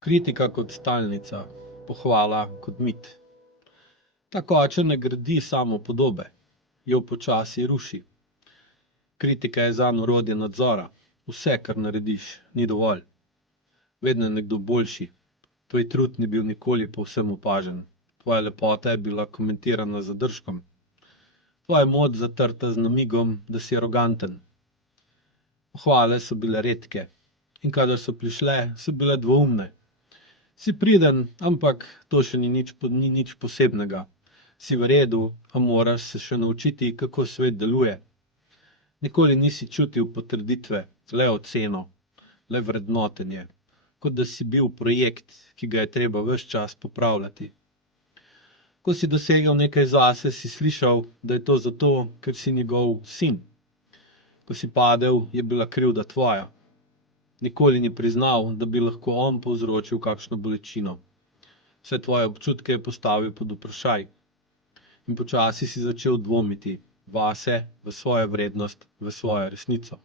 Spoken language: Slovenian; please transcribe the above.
Kritika kot stalnica, pohvala kot mit. Tak oče ne gradi samopodobe, jo počasi ruši. Kritika je zanj orodje nadzora. Vse, kar narediš, ni dovolj. Vedno je nekdo boljši. Tvoj trud ni bil nikoli povsem opažen. Tvoja lepota je bila komentirana z zadržkom. Tvoja moč zatrta z namigom, da si aroganten. Pohvale so bile redke. In kadar so prišle, so bile dvoumne. Si priden, ampak to še ni nič posebnega. Si v redu, a moraš se še naučiti, kako svet deluje. Nikoli nisi čutil potrditve, le oceno, le vrednotenje. Kot da si bil projekt, ki ga je treba ves čas popravljati. Ko si dosegel nekaj zase, si slišal, da je to zato, ker si njegov sin. Ko si padel, je bila krivda tvoja. Nikoli ni priznal, da bi lahko on povzročil kakšno bolečino. Vse tvoje občutke je postavil pod vprašaj. In počasi si začel dvomiti vase, v svojo vrednost, v svojo resnico.